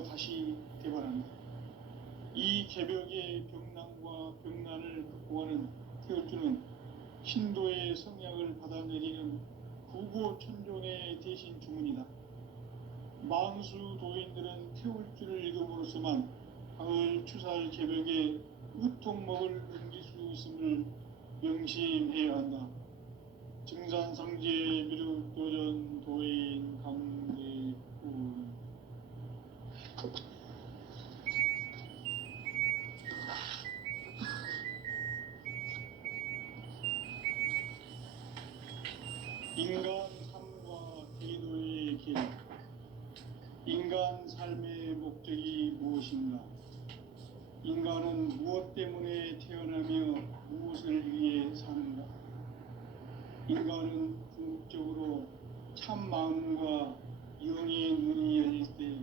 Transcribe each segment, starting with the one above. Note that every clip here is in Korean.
다시 개발한다. 이 개벽의 벽난과 벽난을 극복하는 태울주는 신도의 성약을 받아내리는 구고천존의 대신 주문이다. 만수 도인들은 태울주를 읽음으로써만 가을 추살 개벽에 으통먹을 넘길 수 있음을 명심해야 한다. 증산상제 미륵도전 도인 강대군. 인간 삶과 기도의 길. 인간 삶의 목적이 무엇인가? 인간은 무엇 때문에 태어나며 무엇을 위해 사는가? 인간은 궁극적으로 참 마음과 영의 문이 열릴 때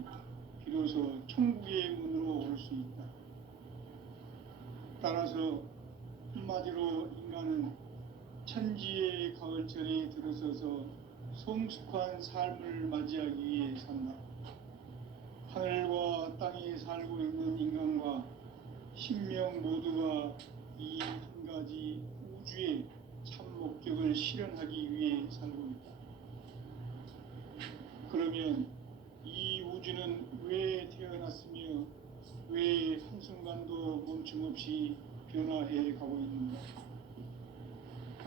비로소 천국의 문으로 올 수 있다. 따라서 한마디로 인간은 천지의 가을철에 들어서서 성숙한 삶을 맞이하기 위해 산다. 하늘과 땅에 살고 있는 인간과 신명 모두가 이 한 가지 우주의 참 목적을 실현하기 위해 살고 있다. 그러면 이 우주는 왜 태어났으며 왜 한순간도 멈춤없이 변화해 가고 있는가?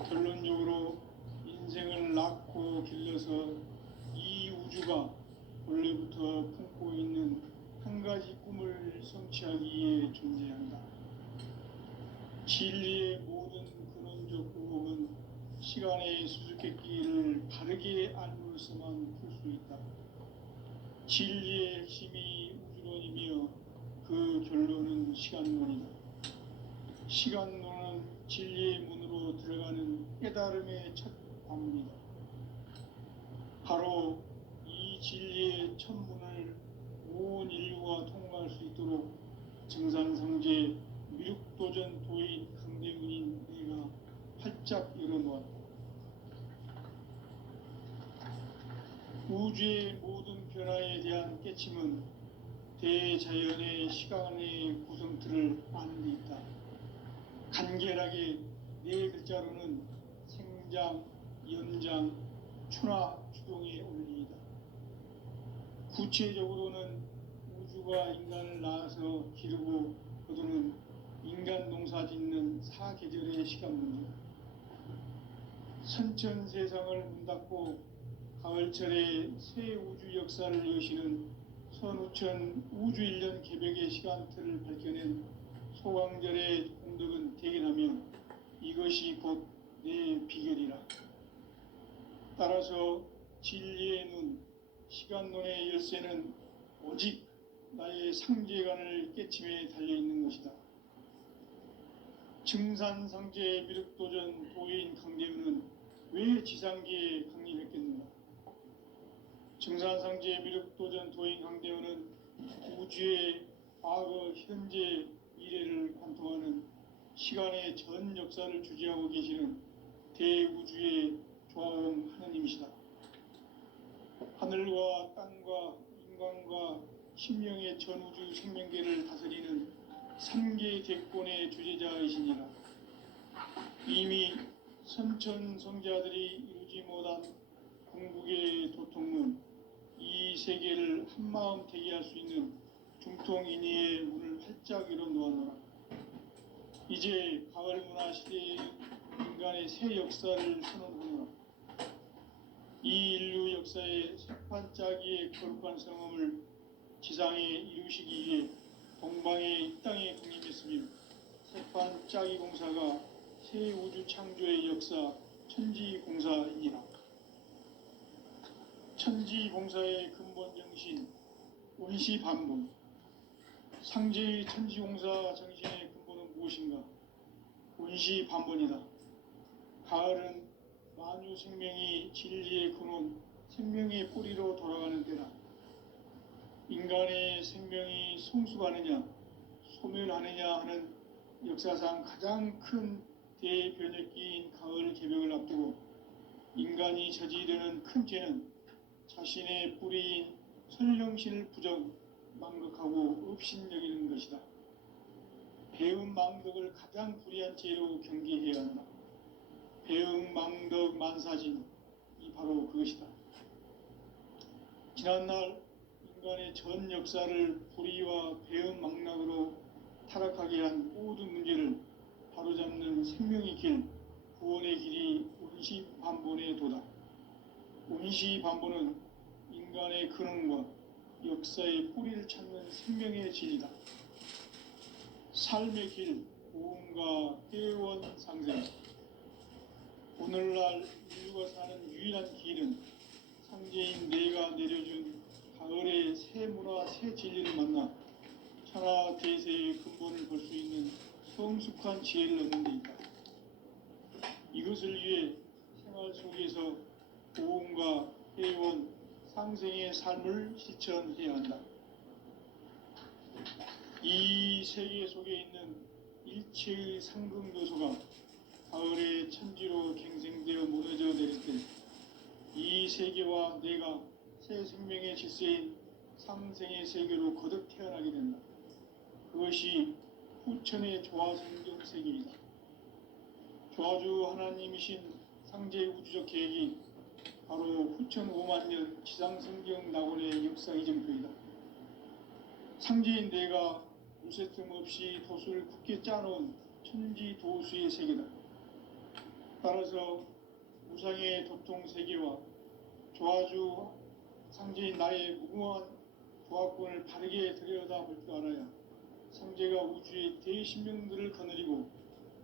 결론적으로 인생을 낳고 길러서 이 우주가 원래부터 품고 있는 한 가지 꿈을 성취하기 위해 존재한다. 진리의 모든 근원적 의혹은 시간의 수수께끼를 바르게 알므로서만 풀 수 있다. 진리의 핵심이 우주론이며 그 결론은 시간론이다. 시간론은 진리의 문으로 들어가는 깨달음의 첫 관문이다. 바로 이 진리의 첫 문을 온 인류가 통과할 수 있도록 증산상제 미륵도전 도인 강대군인 내가 활짝 열어놓았다. 우주의 모든 변화에 대한 깨침은 대자연의 시간의 구성틀을 아는 데 있다. 간결하게 네 글자로는 생장, 연장, 추나 추동의 원리이다. 구체적으로는 우주가 인간을 낳아서 기르고 거두는 인간 농사 짓는 사계절의 시간 문제다. 선천 세상을 문 닫고 가을철에 새 우주 역사를 여시는 선우천 우주일년 개벽의 시간틀을 밝혀낸 소강절의 공덕은 대견하며 이것이 곧 내 비결이라. 따라서 진리의 눈, 시간론의 열쇠는 오직 나의 상제관을 깨침에 달려있는 것이다. 증산상제 미륵도전 도인 강대우는 왜 지상계에 강림했겠는가? 증산상제 미륵도전 도인 강대우는 우주의 과거, 현재, 미래를 관통하는 시간의 전 역사를 주재하고 계시는 대우주의 조화음 하느님이시다. 하늘과 땅과 인간과 신명의 전우주 생명계를 다스리는 삼계 대권의 주재자이시니라. 이미 선천성자들이 이루지 못한 궁극의 도통문, 이 세계를 한마음 되게 할 수 있는 중통인의의 문을 활짝 열어놓아노라. 이제 가을 문화 시대의 인간의 새 역사를 선언하노라. 이 인류 역사의 새판짜기의 거룩한 성험을 지상에 이루시기 위해 동방의 이 땅에 군림했으며 새판짜기 공사가 새 우주 창조의 역사 천지공사이니라. 천지공사의 근본 정신 원시반복. 상제의 천지공사 정신의 근본은 무엇인가? 원시반복이다. 가을은 만유 생명이 진리의 근원, 생명의 뿌리로 돌아가는 때다. 인간의 생명이 성숙하느냐, 소멸하느냐 하는 역사상 가장 큰 대변혁기인 가을 개벽을 앞두고 인간이 저지르는 큰 죄는 자신의 뿌리인 선령실 부정, 망덕하고 업신여기는 것이다. 배음 망덕을 가장 불의한 죄로 경계해야 한다. 배음 망덕 만사진, 이 바로 그것이다. 지난날 인간의 전 역사를 불의와 배음 망락으로 타락하게 한 모든 문제를 바로잡는 생명의 길, 구원의 길이 운시반본의 도다. 운시반본은 인간의 근원과 역사의 뿌리를 찾는 생명의 진리다. 삶의 길, 고음과 회원 상생. 오늘날 인류가 사는 유일한 길은 상제인 내가 내려준 가을의 새 문화, 새 진리를 만나 천하 대세의 근본을 볼 수 있는 성숙한 지혜를 얻는 데 있다. 이것을 위해 생활 속에서 고음과 회원, 상생의 삶을 실천해야 한다. 이 세계 속에 있는 일체의 상극 요소가 가을의 천지로 갱생되어 무너져 내릴 때 이 세계와 내가 새 생명의 질서인 상생의 세계로 거듭 태어나게 된다. 그것이 후천의 조화성경 세계이다. 조화주 하나님이신 상제 우주적 계획이 바로 후천 5만 년 지상성경 낙원의 역사 이정표이다. 상제인 내가 무쇠틈 없이 도수를 굳게 짜놓은 천지 도수의 세계다. 따라서 우상의 도통 세계와 조화주 상제인 나의 무궁한 조화권을 바르게 들여다볼 줄 알아야 상제가 우주의 대신명들을 거느리고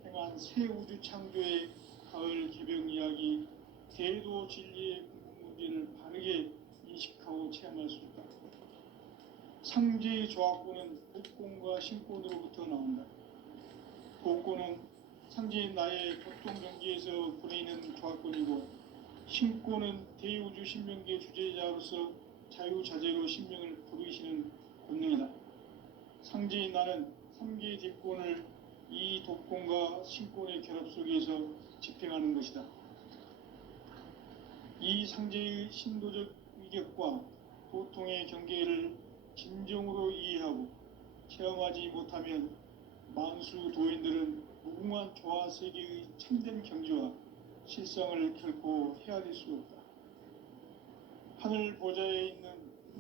행한 새 우주 창조의 가을 개병 이야기, 대도 진리의 궁극 문제를 바르게 인식하고 체험할 수 있다. 상제의 조화권은 복권과 신권으로부터 나온다. 복권은 상제인 나의 보통 경계에서 보내는 조화권이고, 신권은 대우주 신명계 주제자로서 자유자재로 신명을 부르시는 권능이다. 상제인 나는 3개의 뒷권을 이 독권과 신권의 결합 속에서 집행하는 것이다. 이 상제의 신도적 위격과 도통의 경계를 진정으로 이해하고 체험하지 못하면 만수 도인들은 무궁한 조화 세계의 참된 경지와 실상을 결코 헤아릴 수 없다. 하늘 보좌에 있는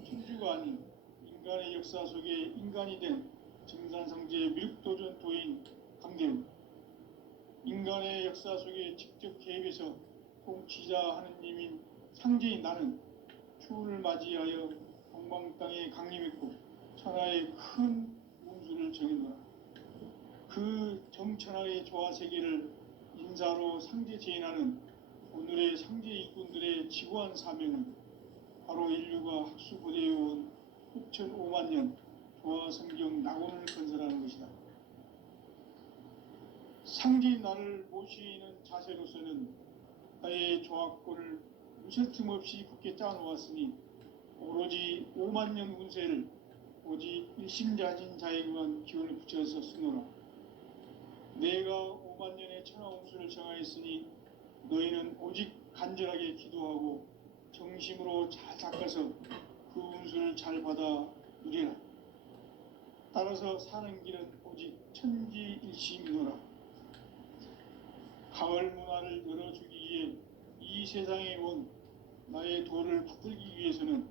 천주가 아닌 인간의 역사 속에 인간이 된 증산상제 미륵도전 도인 강대우, 인간의 역사 속에 직접 개입해서 통치자 하느님인 상제인 나는 추운을 맞이하여 동방 땅에 강림했고 천하의 큰 운수를 정해놓아 그 정천하의 조화 세계를 인사로 상제 제인하는 오늘의 상제 일꾼들의 지구한 사명은 바로 인류가 학수고대해온 후천 5만 년 조화 성경 낙원을 건설하는 것이다. 상제인 나를 모시는 자세로서는 나의 조화권을 무쇠틈 없이 굳게 짜놓았으니 오로지 5만 년 운세를 오직 일심자진 자에게만 기운을 붙여서 쓰노라. 내가 5만 년의 천하 운수를 정하였으니 너희는 오직 간절하게 기도하고 정심으로 잘 닦아서 그 운수를 잘 받아 누리라. 따라서 사는 길은 오직 천지일심이노라. 가을 문화를 열어주기 위해 이 세상에 온 나의 도를 붙들기 위해서는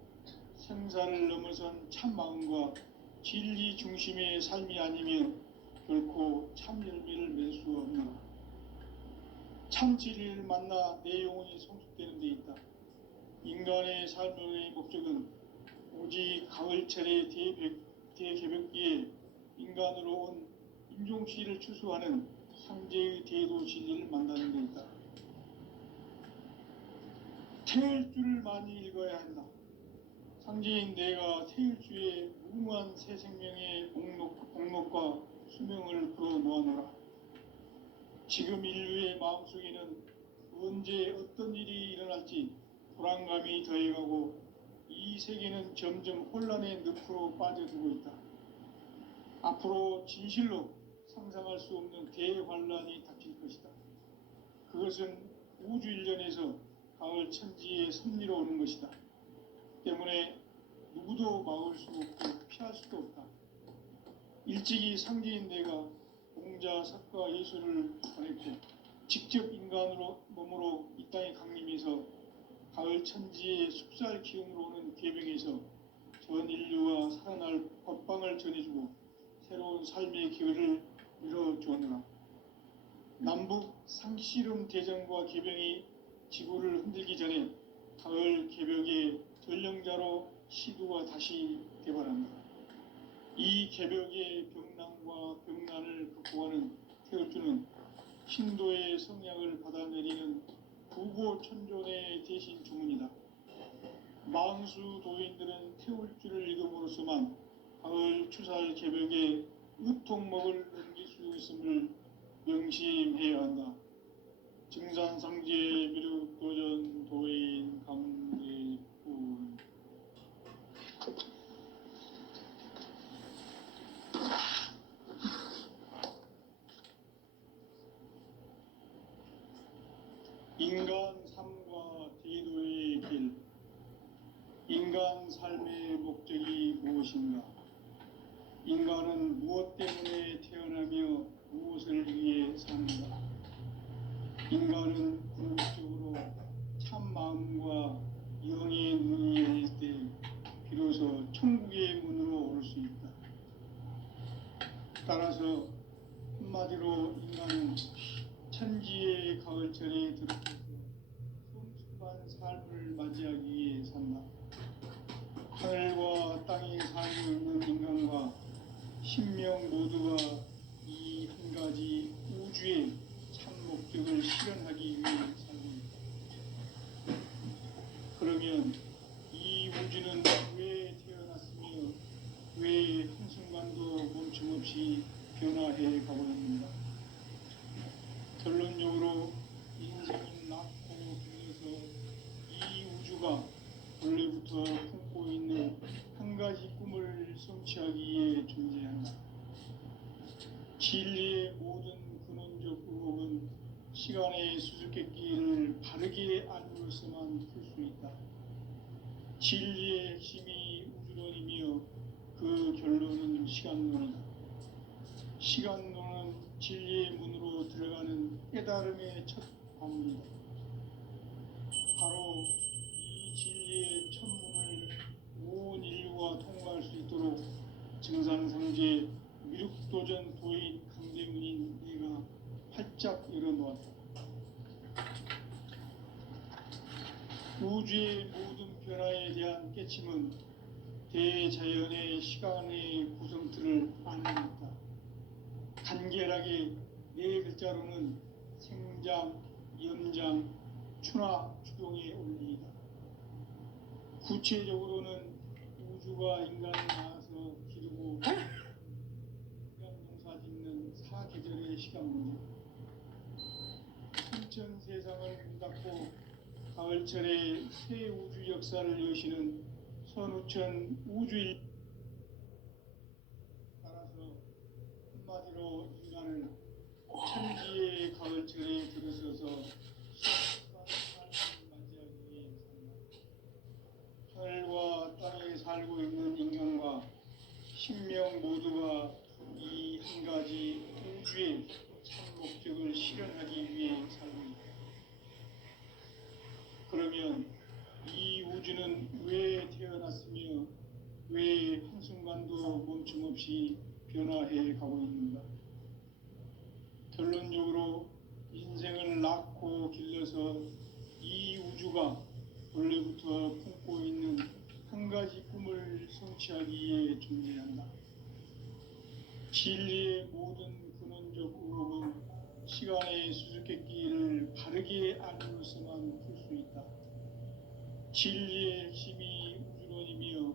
생사를 넘어선 참 마음과 진리 중심의 삶이 아니면 결코 참 열매를 맺을 수 없노라. 참 진리를 만나 내 영혼이 성숙되는 데 있다. 인간의 삶의 목적은 오직 가을철의 대개벽기에 인간으로 온 인종시를 추수하는 상제의 대도 진리를 만나는 데 있다. 태일주를 많이 읽어야 한다. 상제인 내가 태일주의 무궁한 새 생명의 복록과 수명을 불어놓아노라. 지금 인류의 마음속에는 언제 어떤 일이 일어날지 불안감이 더해가고 이 세계는 점점 혼란의 늪으로 빠져들고 있다. 앞으로 진실로 상상할 수 없는 대환란이 닥칠 것이다. 그것은 우주 일련에서 가을 천지의 섭리로 오는 것이다. 때문에 누구도 막을 수 없고 피할 일찍이 상제인 내가 공자, 사과, 예술을 전했고 직접 인간으로 몸으로 이 땅에 강림해서 가을 천지의 숲살 기운으로 오는 계병에서 전 인류와 살아날 법방을 전해주고 새로운 삶의 기회를 열어주었노라. 남북 상씨름 대전과 계병이 지구를 흔들기 전에 가을 개벽의 전령자로 시두가 다시 개발한다. 이 개벽의 병난과 병난을 극복하는 태울주는 신도의 성향을 받아내리는 부고천존의 대신 주문이다. 만수 도인들은 태울주를 읽음으로써만 가을 추살 개벽의 유통목을 넘길 수 있음을 명심해야 한다. 증산상제 미륵도전 도인 강대군. 인간 삶과 제도의 길. 인간 삶의 목적이 무엇인가? 인간은 무엇 때문에 태어나며 무엇을 위해 사는가? 인간은 궁극적으로 참 마음과 영의 눈이 열릴 때 비로소 천국의 문으로 올 수 있다. 따라서 한마디로 인간은 천지의 가을철에 들어서서 성숙한 삶을 맞이하기 위해 산다. 하늘과 땅에 살고 있는 인간과 신명 모두가 이 한 가지 우주의 참 목적을 실현하기 위해 살고 있다. 그러면 이 우주는 왜 태어났으며 왜 한순간도 멈춤없이 변화해 가고 있는가? 결론적으로 인생은 낳고 길러서 이 우주가 원래부터 품고 있는 한 가지 꿈을 성취하기 위해 존재한다. 진리의 모든 근원적 의혹은 시간의 수수께끼를 바르게 알므로서만 풀 수 있다. 진리의 핵심이 우주론이며 그 결론은 시간론이다. 시간론은 진리의 문으로 들어가는 깨달음의 첫 방문이다. 바로 이 진리의 첫 문을 온 인류가 통과할 수 있도록 증상상제 미륵도전 도인 강대문인 내가 활짝 열어놓았다. 우주의 모든 변화에 대한 깨침은 대자연의 시간의 구성틀을 아는 것이다. 간결하게 네 글자로는 생장, 연장, 추나 추동의 원리이다. 구체적으로는 우주가 인간을 낳아서 기르고 인간 농사 짓는 사계절의 시간 문제, 신천 세상을 문 닫고 가을철에 새 우주 역사를 여시는 선우천 우주일. 따라서 한마디로 인간은 천지의 가을철에 들어서서 시원한 삶을 맞이하기 위해 산다. 하늘과 땅에 살고 있는 인간과 신명 모두가 이 한 가지 우주의 참 목적을 실현하기 위해 살고 있다. 그러면 이 우주는 왜 태어났으며 왜 한순간도 멈춤없이 변화해 가고 있는가? 결론적으로 인생을 낳고 길러서 이 우주가 원래부터 품고 있는 한 가지 꿈을 성취하기 위해 존재한다. 진리의 모든 근원적 의혹은 시간의 수수께끼를 바르게 알므로써만 풀 수 있다. 진리의 핵심이 우주론이며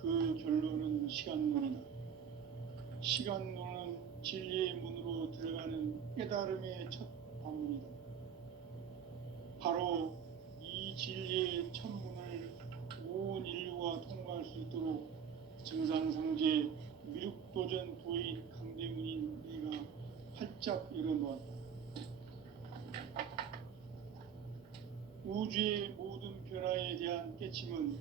그 결론은 시간론이다. 시간론은 진리의 문으로 들어가는 깨달음의 첫 방문이다. 바로 이 진리의 첫 문을 온 인류가 통과할 수 있도록 증상상제 미륵도전 도인 강대문인 내가 활짝 열어놓았다. 우주의 모든 변화에 대한 깨침은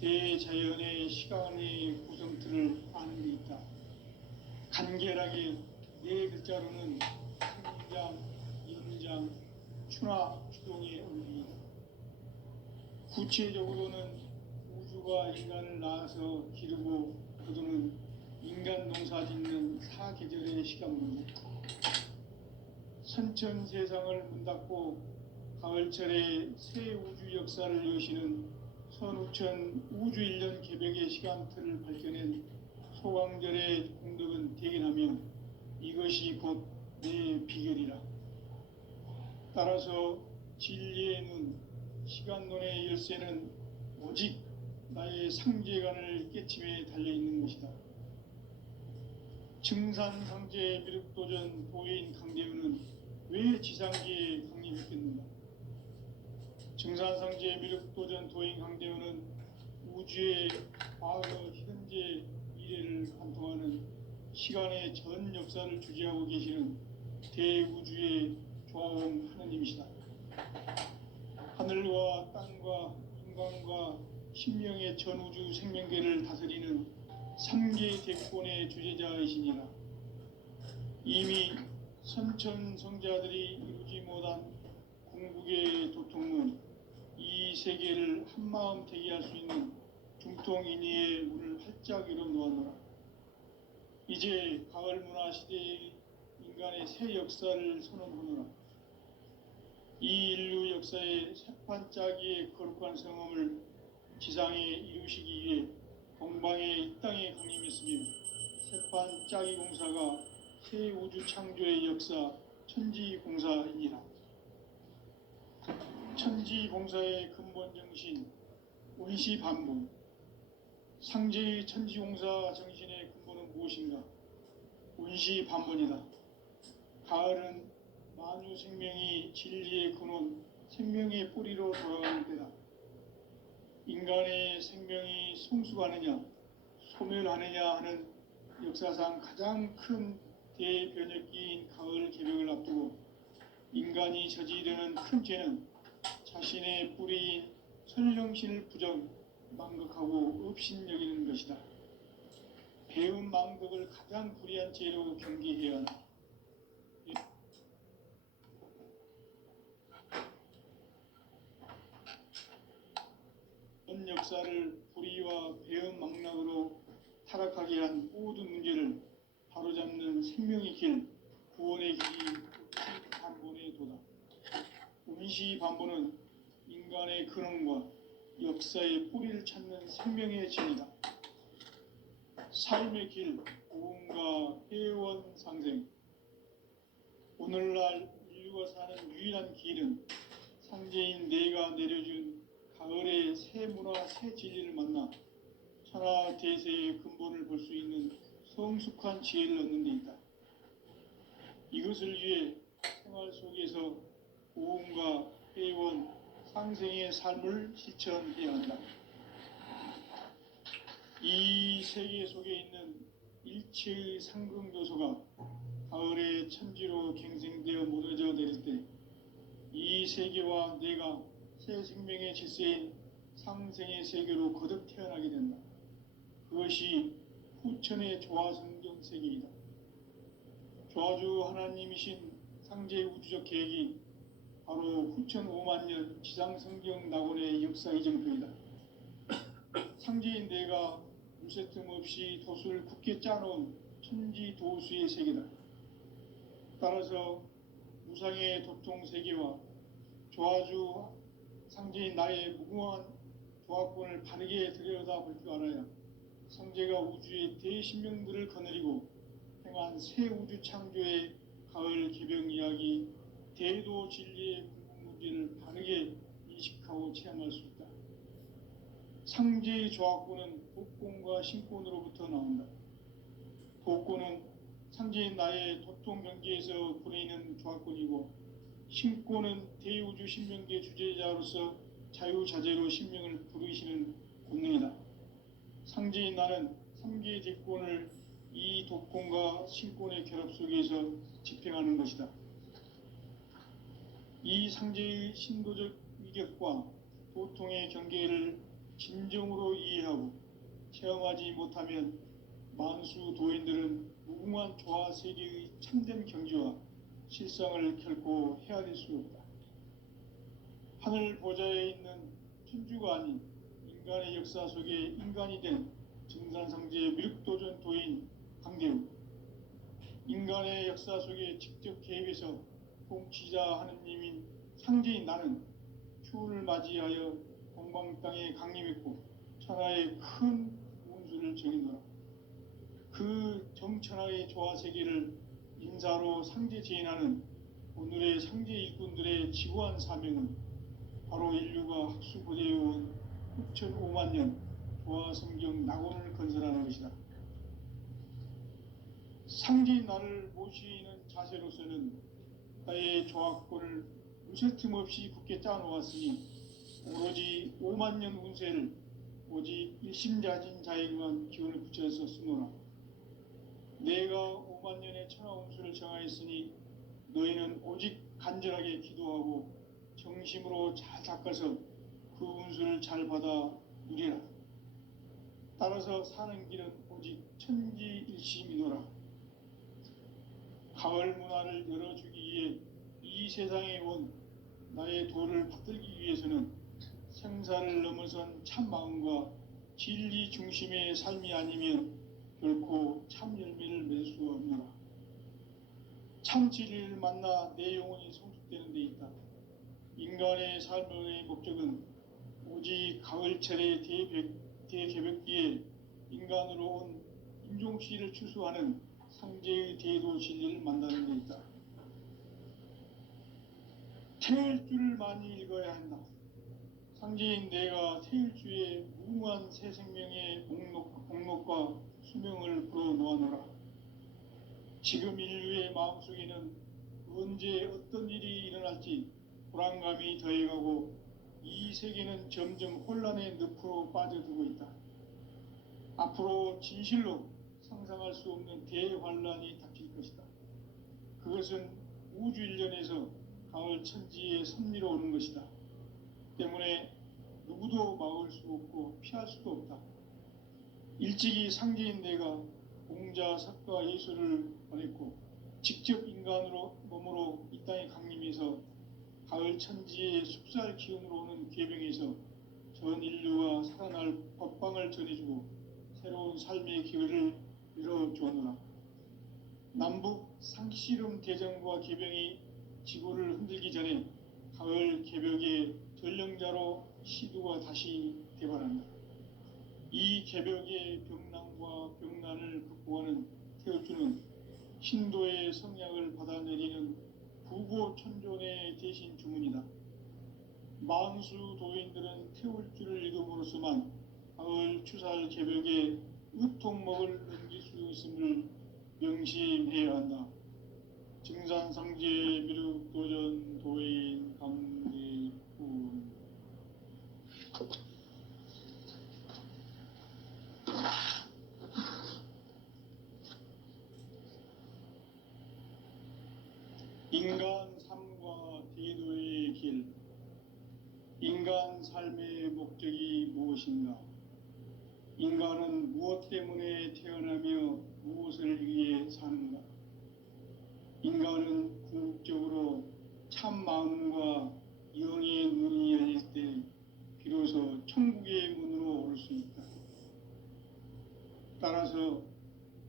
대자연의 시간의 구성틀을 아는 데 있다. 정결하게 네 글자로는 생장, 연장, 추나 추동의 의미입니다. 구체적으로는 우주가 인간을 낳아서 기르고 거두는 인간 농사 짓는 사계절의 시간입니다. 선천 세상을 문 닫고 가을철에 새 우주 역사를 여시는 선우천 우주 1년 개벽의 시간틀을 밝혀낸 소강절의 공덕은 대견하며 이것이 곧 내 비결이라. 따라서 진리의 눈, 시간론의 열쇠는 오직 나의 상제관을 깨침에 달려있는 것이다. 증산상제 미륵도전 도인 강대우는 왜 지상기에 강림했겠는가? 증산상제 미륵도전 도인 강대우는 우주의 과거, 현재, 미래를 관통하는 시간의 전 역사를 주재하고 계시는 대우주의 조화원 하느님이시다. 하늘과 땅과 인간과 신명의 전우주 생명계를 다스리는 3계 대권의 주제자이시니라. 이미 선천성자들이 이루지 못한 궁극의 도통은 이 세계를 한마음 되게 할 수 있는 중통인의의 문을 활짝 열어놓았노라. 이제 가을 문화 시대의 인간의 새 역사를 선언하노라. 이 인류 역사의 새판짜기의 거룩한 성험을 지상에 이루시기 위해 동방의 이 땅에 강림했으며 새판짜기 공사가 새 우주 창조의 역사 천지공사이니라. 천지공사의 근본 정신 운시반복. 상제의 천지공사 정신의 근본은 무엇인가? 운시반복이다. 가을은 만유 생명이 진리의 근원, 생명의 뿌리로 돌아가는 때다. 인간의 생명이 성숙하느냐, 소멸하느냐 하는 역사상 가장 큰 대변혁기인 가을 개벽을 앞두고 인간이 저지르는 큰 죄는 자신의 뿌리인 설령신을 부정, 망극하고 업신여기는 것이다. 배운 망극을 가장 불의한 죄로 경계해야 한다. 전 역사를 불의와 배은 망락으로 타락하게 한 모든 문제를 바로잡는 생명의 길, 구원의 길이 운시반본의 도다. 운시반본은 인간의 근원과 역사의 뿌리를 찾는 생명의 진이다. 삶의 길, 고음과 회원 상생. 오늘날 인류가 사는 유일한 길은 상제인 내가 내려준 가을의 새 문화, 새 진리를 만나 천하 대세의 근본을 볼 수 있는 성숙한 지혜를 얻는 데 있다. 이것을 위해 생활 속에서 고음과 회원, 상생의 삶을 실천해야 한다. 이 세계 속에 있는 일체의 상승도소가 가을의 천지로 갱생되어 무너져 내릴 때 이 세계와 내가 새 생명의 질서인 상생의 세계로 거듭 태어나게 된다. 그것이 후천의 조화성경 세계이다. 조화주 하나님이신 상제의 우주적 계획이 바로 후천 5만 년 지상성경 낙원의 역사 이정표이다. 상제인 내가 물새틈 없이 도수를 굳게 짜놓은 천지도수의 세계다. 따라서 무상의 도통 세계와 조화주 상제인 나의 무궁한 조화권을 바르게 들여다볼 줄 알아야 상제가 우주의 대신명들을 거느리고 행한 새 우주 창조의 가을 개벽 이야기, 대도 진리의 궁극 문제를 바르게 인식하고 체험할 수 있다. 상제의 조화권은 복권과 신권으로부터 나온다. 복권은 상제인 나의 도통 경계에서 보내는 조화권이고, 신권은 대우주 신명계 주제자로서 자유자재로 신명을 부르시는 권능이다. 상제인 나는 3개의 대권을 이 도권과 신권의 결합 속에서 집행하는 것이다. 이 상제의 신도적 위격과 도통의 경계를 진정으로 이해하고 체험하지 못하면 만수 도인들은 무궁한 조화 세계의 참된 경지와 실상을 결코 헤아릴 수 없다. 하늘 보좌에 있는 천주가 아닌 인간의 역사 속에 인간이 된 증산상제의 미륵도전 도인 강대우, 인간의 역사 속에 직접 개입해서 통치자 하느님인 상제인 나는 추운을 맞이하여 동방 땅에 강림했고 천하의 큰 운수를 정해노라. 그 정천하의 조화세계를 인사로 상제 제인하는 오늘의 상제 일꾼들의 지구한 사명은 바로 인류가 학수고대해온 6,500만 년 조화성경 낙원을 건설하는 것이다. 상제인 나를 모시는 자세로서는 나의 조화권을 무쇠 틈 없이 굳게 짜놓았으니 오로지 5만 년 운세를 오직 일심자진 자에게만 기운을 붙여서 쓰노라. 내가 5만 년의 천하 운수를 정하였으니 너희는 오직 간절하게 기도하고 정심으로 잘 닦아서 그 운수를 잘 받아 누리라. 따라서 사는 길은 오직 천지일심이노라. 가을 문화를 열어주기 위해 이 세상에 온 나의 도를 붙들기 위해서는 생사를 넘어선 참 마음과 진리 중심의 삶이 아니면 결코 참 열매를 맺을 수 없노라. 참 진리를 만나 내 영혼이 성숙되는 데 있다. 인간의 삶의 목적은 오직 가을철의 대개벽기에 인간으로 온 인종씨를 추수하는 상제의 대도 진리를 만나는 데 있다. 태일주를 많이 읽어야 한다. 상제인 내가 태일주의 무궁한 새 생명의 목록과 수명을 풀어놓아노라. 지금 인류의 마음속에는 언제 어떤 일이 일어날지 불안감이 더해가고 이 세계는 점점 혼란의 늪으로 빠져들고 있다. 앞으로 진실로 상상할 수 없는 대환란이 닥칠 것이다. 그것은 우주 일련에서 가을 천지의 섭리로 오는 것이다. 때문에 누구도 막을 수 없고 피할 수도 없다. 일찍이 상제인 내가 공자, 석가, 예수를 보냈고 직접 인간으로 몸으로 이 땅에 강림해서 가을 천지의 숲살 기운으로 오는 계병에서 전 인류가 살아날 법방을 전해주고 새로운 삶의 기회를 열어주었노라. 남북 상씨름 대전과 계병이 지구를 흔들기 전에 가을 개벽의 전령자로 시두가 다시 대발한다. 이 개벽의 병난과 병난을 극복하는 태울주는 신도의 성약을 받아내리는 부고천존의 대신 주문이다. 만수 도인들은 태울주를 읽음으로써만 가을 추살 개벽의 으통목을 넘길 수 있음을 명심해야 한다. 증산상제 미륵도전 도인 강대훈. 인간 삶과 대도의 길. 인간 삶의 목적이 무엇인가? 인간은 무엇 때문에 태어나며 무엇을 위해 사는가? 인간은 궁극적으로 참 마음과 영의 눈이 열릴 때 비로소 천국의 문으로 오를 수 있다. 따라서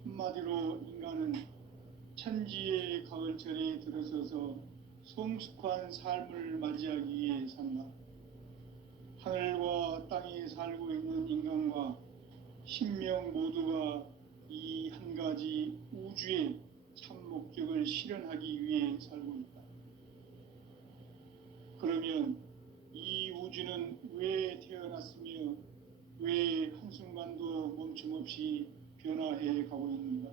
한마디로 인간은 천지의 가을철에 들어서서 성숙한 삶을 맞이하기 위해 산다. 하늘과 땅에 살고 있는 인간과 신명 모두가 이 한 가지 우주의 참 목적을 실현하기 위해 살고 있다. 그러면 이 우주는 왜 태어났으며 왜 한순간도 멈춤없이 변화해 가고 있는가?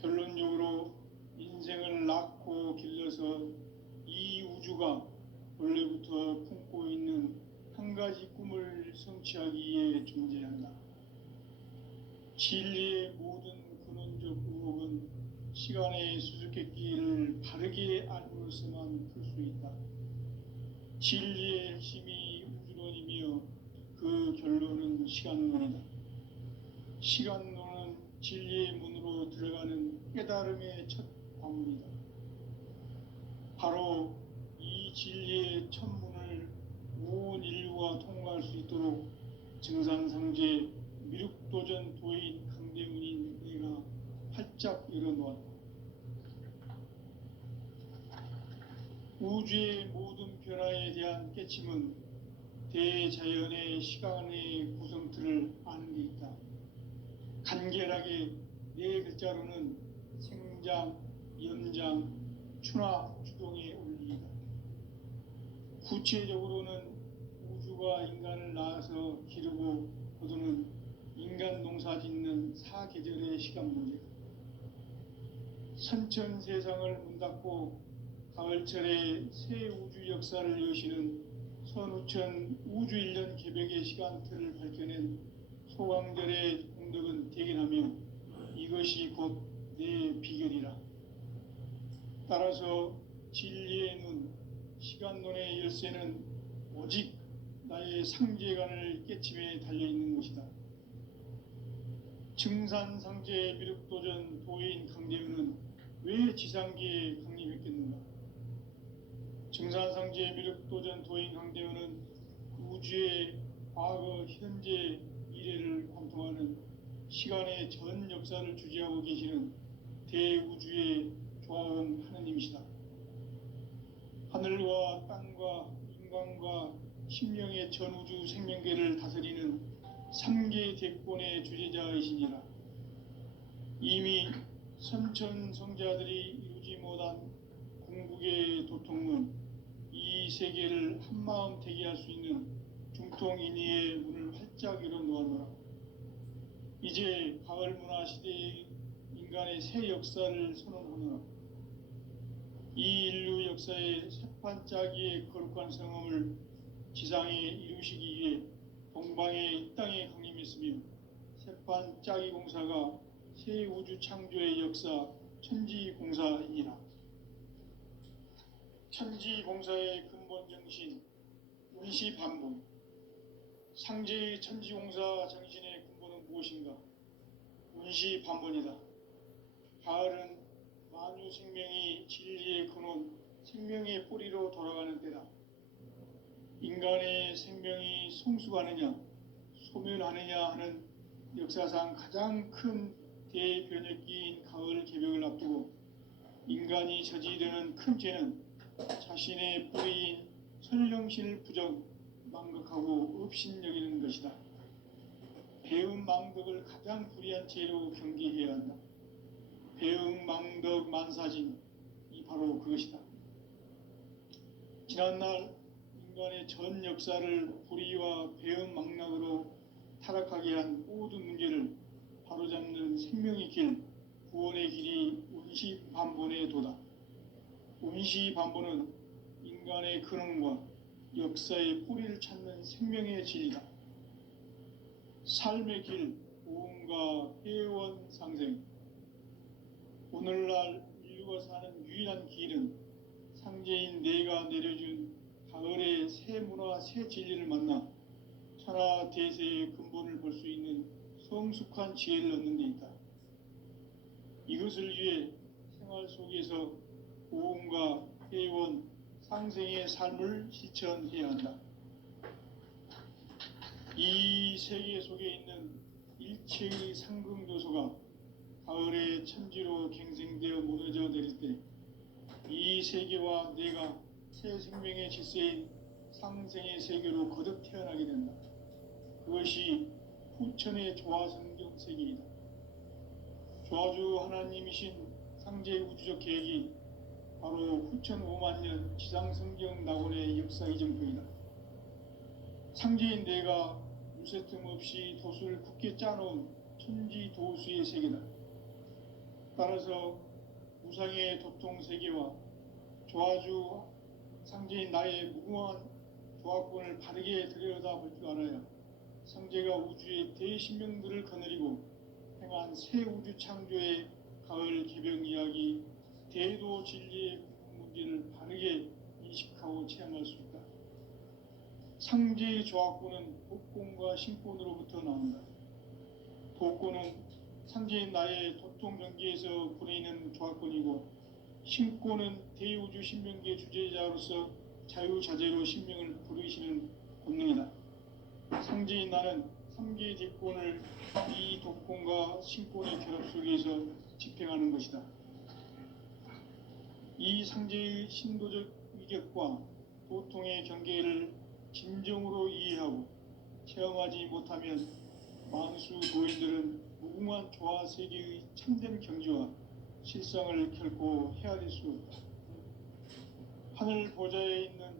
결론적으로 인생을 낳고 길러서 이 우주가 원래부터 품고 있는 한 가지 꿈을 성취하기 위해 존재한다. 진리의 모든 근원적 의혹은 시간의 수수께끼를 바르게 알고서만 풀 수 있다. 진리의 핵심이 우주론이며 그 결론은 시간론이다. 시간론은 진리의 문으로 들어가는 깨달음의 첫 관문이다. 바로 이 진리의 첫 문을 온 인류가 통과할 수 있도록 증산상제 미륵도전 도인 강대문인 내가 활짝 열어놓았다. 우주의 모든 변화에 대한 깨침은 대자연의 시간의 구성틀을 아는 데 있다. 간결하게 네 글자로는 생장, 연장, 추나 추동의 원리이다. 구체적으로는 우주가 인간을 낳아서 기르고 거두는 인간 농사 짓는 사계절의 시간 문제다. 선천 세상을 문 닫고 가을철에 새 우주 역사를 여시는 선우천 우주 1년 개벽의 시간틀을 밝혀낸 소강절의 공덕은 대견하며 이것이 곧 내 비결이라. 따라서 진리의 눈, 시간론의 열쇠는 오직 나의 상제관을 깨침에 달려있는 것이다. 증산상제 미륵도전 도인 강대윤은 왜 지상기에 강림했겠는가? 증산상제 미륵도전 도인 강대윤은 우주의 과거, 현재, 미래를 관통하는 시간의 전 역사를 주재하고 계시는 대우주의 조화원 하느님이시다. 하늘과 땅과 인간과 신명의 전우주 생명계를 다스리는 3계 대권의 주재자이시니라. 이미 선천성자들이 이루지 못한 궁극의 도통문, 이 세계를 한마음 되게 할 수 있는 중통인의의 문을 활짝 열어놓았노라. 이제 가을 문화 시대의 인간의 새 역사를 선언하노라. 이 인류 역사의 새판짜기의 거룩한 성음을 지상에 이루시기 위해 동방의 이 땅에 강림했으며 새판짜기 공사가 새 우주 창조의 역사 천지공사이니라. 천지공사의 근본 정신 운시반본. 상제의 천지공사 정신의 근본은 무엇인가? 운시반본이다. 가을은 만유 생명이 진리의 근원, 생명의 뿌리로 돌아가는 때다. 인간의 생명이 성숙하느냐, 소멸하느냐 하는 역사상 가장 큰 대변혁기인 가을 개벽을 앞두고 인간이 저지르는 큰 죄는 자신의 뿌리인 선령신을 부정, 망각하고 업신여기는 것이다. 배움 망덕을 가장 불의한 죄로 경계해야 한다. 배움 망덕 만사진, 이 바로 그것이다. 지난날 인간의 전 역사를 불의와 배움 망락으로 타락하게 한 모든 문제를 바로잡는 생명의 길, 구원의 길이 운시반본의 도다. 운시반본은 인간의 근원과 역사의 뿌리를 찾는 생명의 진리다. 삶의 길, 오음과 회원 상생. 오늘날 인류가 사는 유일한 길은 상제인 내가 내려준 가을의 새 문화, 새 진리를 만나 천하 대세의 근본을 볼 수 있는 성숙한 지혜를 얻는 데 있다. 이것을 위해 생활 속에서 오음과 회원, 상생의 삶을 실천해야 한다. 이 세계 속에 있는 일체의 상승요소가 가을의 천지로 갱생되어 무너져 내릴 때 이 세계와 내가 새 생명의 질서인 상생의 세계로 거듭 태어나게 된다. 그것이 후천의 조화성경 세계이다. 조화주 하나님이신 상제의 우주적 계획이 바로 후천 5만 년 지상성경 낙원의 역사 이정표이다. 상제인 내가 무쇠틈 없이 도수를 굳게 짜놓은 천지 도수의 세계다. 따라서 우상의 도통 세계와 조화주 상제인 나의 무궁한 조화권을 바르게 들여다볼 줄 알아야 상제가 우주의 대신명들을 거느리고 행한 새 우주 창조의 가을 개벽 이야기, 대도 진리의 문제를 바르게 인식하고 체험할 수 있다. 상제의 조화권은 복권과 신권으로부터 나온다. 도권은 상제인 나의 도통 경계에서 보내는 조합권이고, 신권은 대우주 신명기의 주제자로서 자유자재로 신명을 부르시는 권능이다. 상제인 나는 3개의 대권을 이 도권과 신권의 결합 속에서 집행하는 것이다. 이 상제의 신도적 위격과 도통의 경계를 진정으로 이해하고 체험하지 못하면 만수 도인들은 무궁한 조화 세계의 참된 경지와 실상을 결코 헤아릴 수 없다. 하늘 보좌에 있는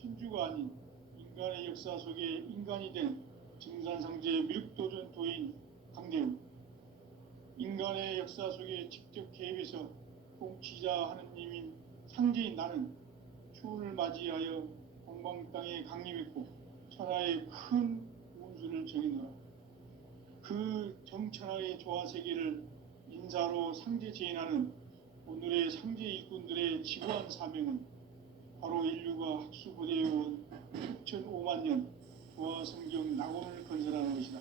천주가 아닌 인간의 역사 속에 인간이 된 증산상제 밀육도전 도인 강대우, 인간의 역사 속에 직접 개입해서 통치자 하느님인 상제인 나는 추운을 맞이하여 동방 땅에 강림했고 천하의 큰 운수를 정해놓아 그 정천하의 조화 세계를 인사로 상제 제인하는 오늘의 상제 일꾼들의 지구한 사명은 바로 인류가 학수고대해온 6,500만 년 조화 성경 낙원을 건설하는 것이다.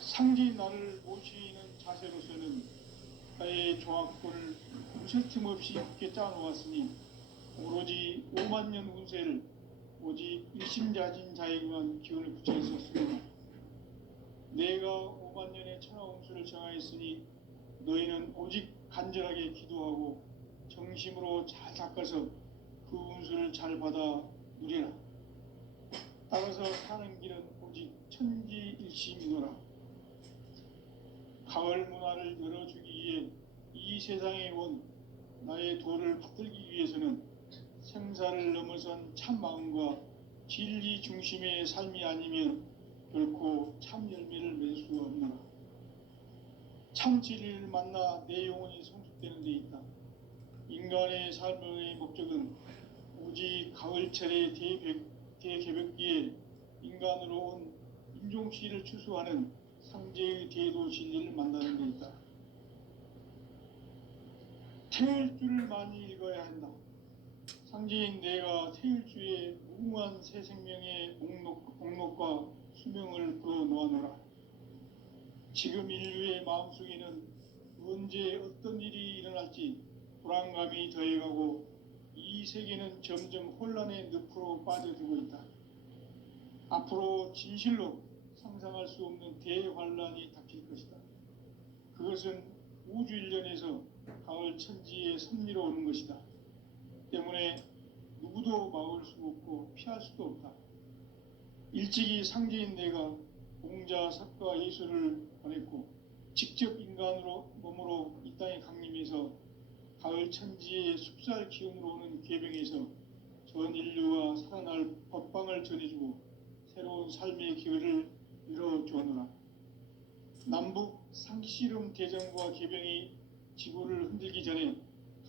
상제인 나를 모시는 자세로서는 나의 조합권을 무쇠 틈 없이 굳게 짜놓았으니 오로지 5만 년 운세를 오직 일심자진 자에게만 기운을 붙여서 쓰노라. 내가 5만 년의 천하 운수를 정하였으니 너희는 오직 간절하게 기도하고 정심으로 잘 닦아서 그 운수를 잘 받아 누리라. 따라서 사는 길은 오직 천지일심이노라. 가을 문화를 열어주기 위해 이 세상에 온 나의 도를 붙들기 위해서는 생사를 넘어선 참 마음과 진리 중심의 삶이 아니면 결코 참 열매를 맺을 수 없노라. 참 진리를 만나 내 영혼이 성숙되는 데 있다. 인간의 삶의 목적은 오직 가을철의 대개벽기에 인간으로 온 인종시를 추수하는 상제의 대도 진리를 만나는 데 있다. 태일주를 많이 읽어야 한다. 상제인 내가 태일주의 무궁한 새 생명의 목록과 수명을 풀어놓아노라. 지금 인류의 마음속에는 언제 어떤 일이 일어날지 불안감이 더해가고 이 세계는 점점 혼란의 늪으로 빠져들고 있다. 앞으로 진실로 상상할 수 없는 대환란이 닥칠 것이다. 그것은 우주 일련에서 가을 천지의 섭리로 오는 것이다. 때문에 누구도 막을 수 없고 피할 수도 없다. 일찍이 상제인 내가 공자, 석가, 예수를 보냈고 직접 인간으로 몸으로 이 땅에 강림해서 가을 천지의 숲살 기운으로 오는 계병에서 전 인류와 살아날 법방을 전해주고 새로운 삶의 기회를 열어주었노라. 남북 상씨름 대전과 계병이 지구를 흔들기 전에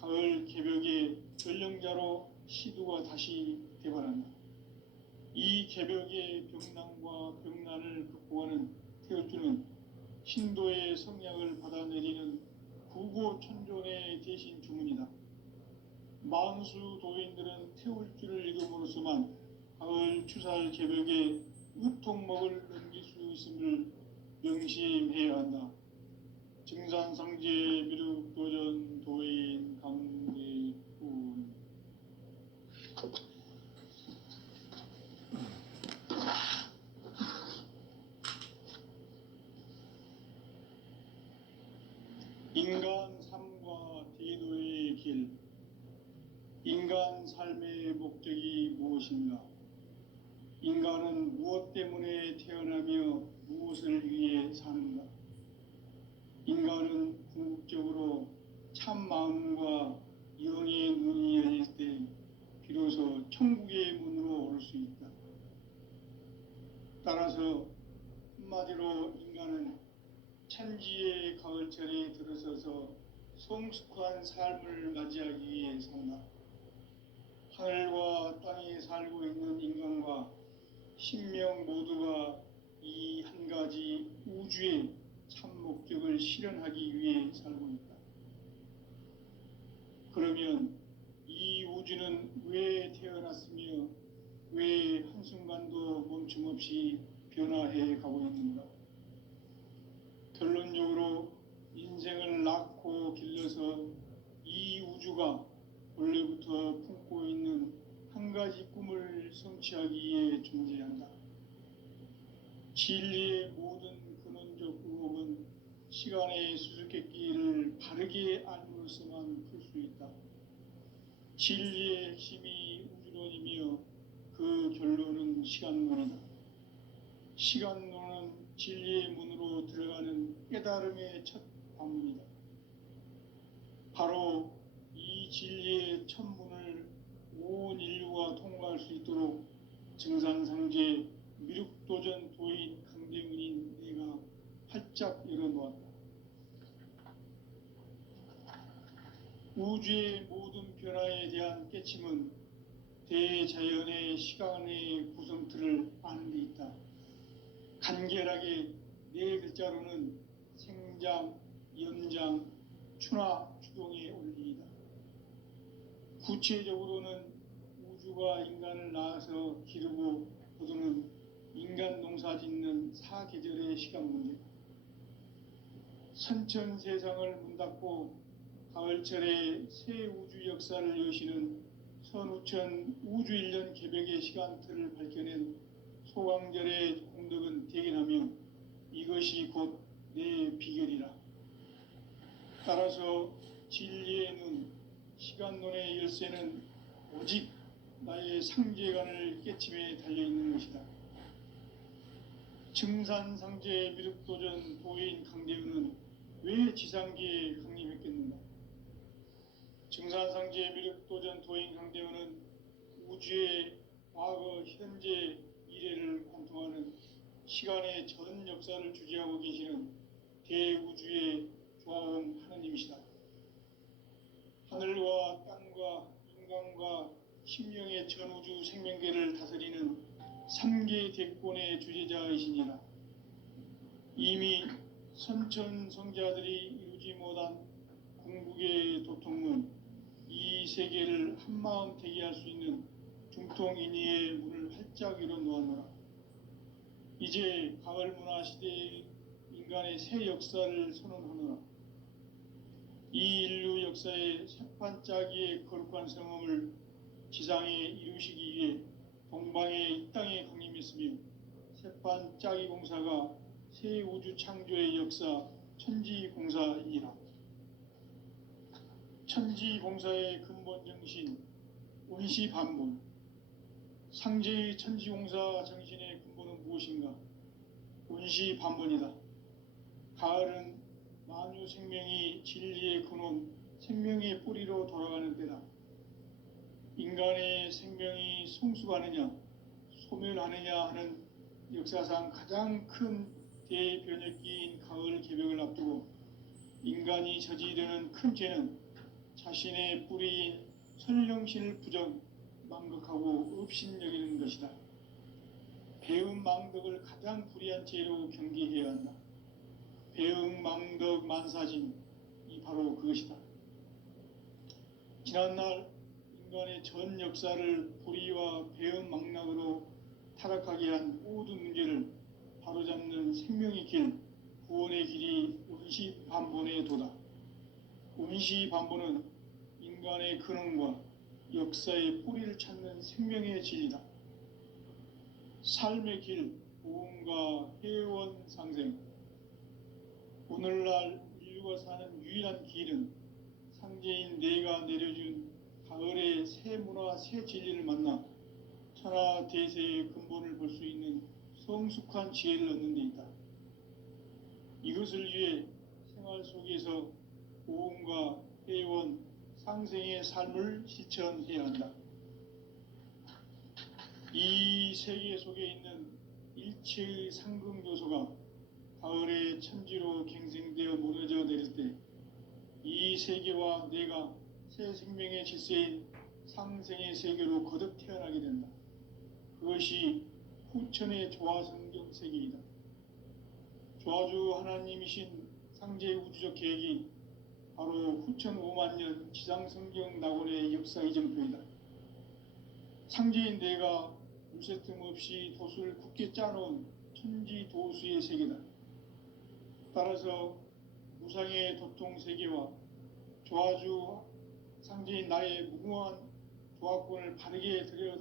가을 개벽의 전령자로 시두가 다시 개발한다. 이 개벽의 병난과 병난을 극복하는 태울주는 신도의 성약을 받아내리는 구고천존의 대신 주문이다. 만수 도인들은 태울주를 읽음으로써만 가을 추살 개벽의 의통목을 넘길 수 있음을 명심해야 한다. 증산상제 미륵도전 도인 강대훈. 인간 삶과 대도의 길. 인간 삶의 목적이 무엇인가? 인간은 무엇 때문에 태어나며 무엇을 위해 사는가? 인간은 궁극적으로 참 마음과 영의 눈이 열릴 때 비로소 천국의 문으로 올 수 있다. 따라서 한마디로 인간은 천지의 가을철에 들어서서 성숙한 삶을 맞이하기 위해 산다. 하늘과 땅에 살고 있는 인간과 신명 모두가 이 한 가지 우주의 참 목적을 실현하기 위해 살고 있다. 그러면 이 우주는 왜 태어났으며 왜 한순간도 멈춤 없이 변화해 가고 있는가? 낳고 길러서 이 우주가 원래부터 품고 있는 한 가지 꿈을 성취하기 위해 존재한다. 진리의 모든 근원적 의혹은 시간의 수수께끼를 바르게 알므로서만 풀 수 있다. 진리의 핵심이 우주론이며 그 결론은 시간론이다. 시간론은 진리의 문으로 들어가는 깨달음의 첫 방문이다. 바로 이 진리의 첫 문을 온 인류가 통과할 수 있도록 증산상제 미륵도전 도인 강대문인 내가 활짝 열어놓았다. 우주의 모든 변화에 대한 깨침은 대자연의 시간의 구성틀을 아는 데 있다. 간결하게 네 글자로는 생장, 연장, 추나 추동의 원리이다. 구체적으로는 우주가 인간을 낳아서 기르고 거두는 인간 농사 짓는 사계절의 시간 문제다. 선천 세상을 문 닫고 가을철에 새 우주 역사를 여시는 선우천 우주 1년 개벽의 시간틀을 밝혀낸 소강절의 공덕은 대견하며 이것이 곧 내 비결이라. 따라서 진리의 눈, 시간론의 열쇠는 오직 나의 상제관을 깨침에 달려있는 것이다. 증산상제 미륵도전 도인 강대훈은 왜 지상계에 강림했겠는가? 증산상제 미륵도전 도인 강대훈은 우주의 과거, 현재, 미래를 관통하는 시간의 전 역사를 주재하고 계시는 대우주의 조화원 하느님이시다. 하늘과 땅과 인간과 심령의 전우주 생명계를 다스리는 3계 대권의 주제자이시니라. 이미 선천성자들이 이루지 못한 궁극의 도통문, 이 세계를 한마음 대기할 수 있는 중통인의의 문을 활짝 열어놓았노라. 이제 가을 문화 시대의 인간의 새 역사를 선언하노라. 이 인류 역사의 새판짜기의 거룩한 성음을 지상에 이루시기 위해 동방의 이 땅에 강림했으며 새판짜기 공사가 새 우주 창조의 역사 천지공사이니라. 천지공사의 근본 정신 운시반본, 상제의 천지공사 정신의 근본은 무엇인가? 운시반본이다. 가을은 만유 생명이 진리의 근원, 생명의 뿌리로 돌아가는 때다. 인간의 생명이 성숙하느냐, 소멸하느냐 하는 역사상 가장 큰 대변혁기인 가을 개벽을 앞두고 인간이 저지르는 큰 죄는 자신의 뿌리인 설령신을 부정, 망극하고 업신여기는 것이다. 배음 망덕을 가장 불의한 죄로 경계해야 한다. 배음 망덕 만사짐이 바로 그것이다. 지난날 인간의 전 역사를 불의와 배음 망락으로 타락하게 한 모든 문제를 바로잡는 생명의 길, 구원의 길이 운시반본의 도다. 운시반본은 인간의 근원과 역사의 뿌리를 찾는 생명의 진리다. 삶의 길, 보험과 회원 상생. 오늘날 인류가 사는 유일한 길은 상제인 내가 내려준 가을의 새 문화, 새 진리를 만나 천하 대세의 근본을 볼 수 있는 성숙한 지혜를 얻는 데 있다. 이것을 위해 생활 속에서 보험과 회원, 상생의 삶을 실천해야 한다. 이 세계 속에 있는 일체의 상금 요소가 가을의 천지로 갱생되어 무너져 내릴 때 이 세계와 내가 새 생명의 질서인 상생의 세계로 거듭 태어나게 된다. 그것이 후천의 조화성경 세계이다. 조화주 하나님이신 상제 우주적 계획이 바로 후천 5만 년 지상성경 낙원의 역사 이정표이다. 상제인 내가 물새 틈 없이 돛을 굳게 짜놓은 천지 도수의 세계다. 따라서 우상의 도통 세계와 조화주 상제인 나의 무궁한 조합권을 바르게 들여다